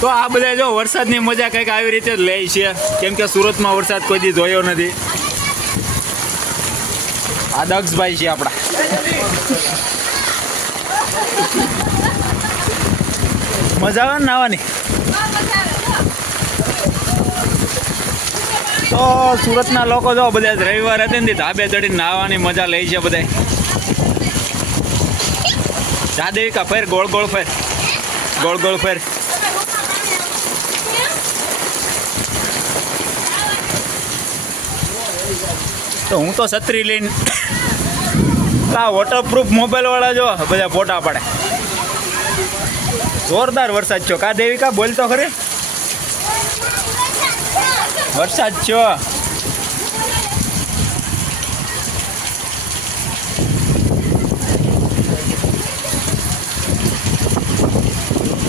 તો આ બધા જો વરસાદની મજા કંઈક આવી રીતે જ લે છે, કેમ કે સુરતમાં વરસાદ કોઈ દી જોયો નથી. આ દક્ષભાઈ છે આપણા. મજા આવે ને નાવાની? તો સુરતના લોકો જો બધા રવિવાર હતી ને ધાબે ચડીને નાવાની મજા લે છે બધા. જાદેવિકા ફેર, ગોળ ગોળ ફેર, ગોળ ગોળ ફેર. તો હું તો છત્રી લઈને આ વોટરપ્રૂફ મોબાઈલ વાળા જો બધા ફોટા પાડે. જોરદાર વરસાદ છો કા દેવિકા, બોલ તો ખરી. વરસાદ છો.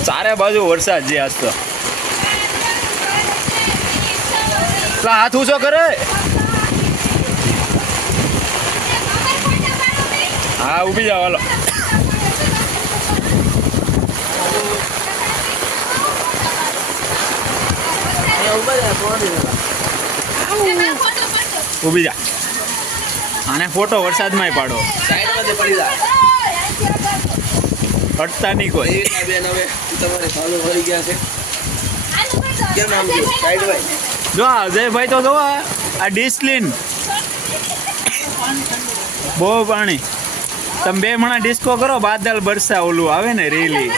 ચારે બાજુ વરસાદ છે આજ તો. હાથ ઊંચો કરે. હા ઊભી જાવ હાલો. ઊભી જા. આને ફોટો વરસાદમાંય પાડો. હટતા નહીં કોઈ. જો અજયભાઈ તો જોવા આ ડિસ્કલીન બહુ પાણી. તમે બે મણા ડિસ્કો કરો. બાદલ બરસા ઓલું આવે ને રીલી,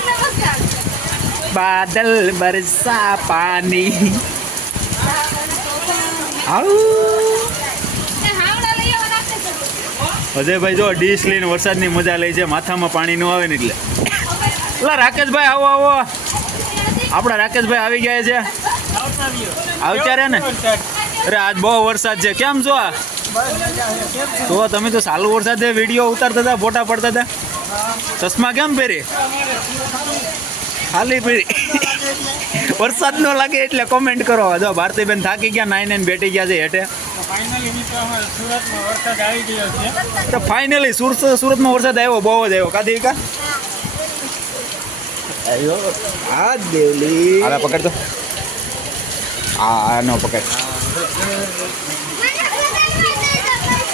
બાદલ બરસા પાણી. અજયભાઈ જો ડીશ લઈને વરસાદની મજા લે છે. માથામાં પાણી ન આવે ને એટલે. રાકેશભાઈ આવો આવો. આપણા રાકેશભાઈ આવી ગયા છે. આવતા રે ને. અરે આજ બહુ વરસાદ છે. કેમ છો? તો તમે તો ચાલુ વરસાદે વિડીયો ઉતારતા હતા, ફોટા પડતા હતા. ચશ્મા કેમ પહેરી? ખાલી પહેરી. વરસાદ ન લાગે એટલે કોમેન્ટ કરો. જો ભારતીબેન થાકી ગયા, નાઈને બેઠી ગયા છે હેઠે. ફાઇનલી સુરતમાં વરસાદ આવ્યો, બહુ જ આવ્યો. કાદી કા આવ્યો. આ દેવલી પકડ તો. આ નો પકડ.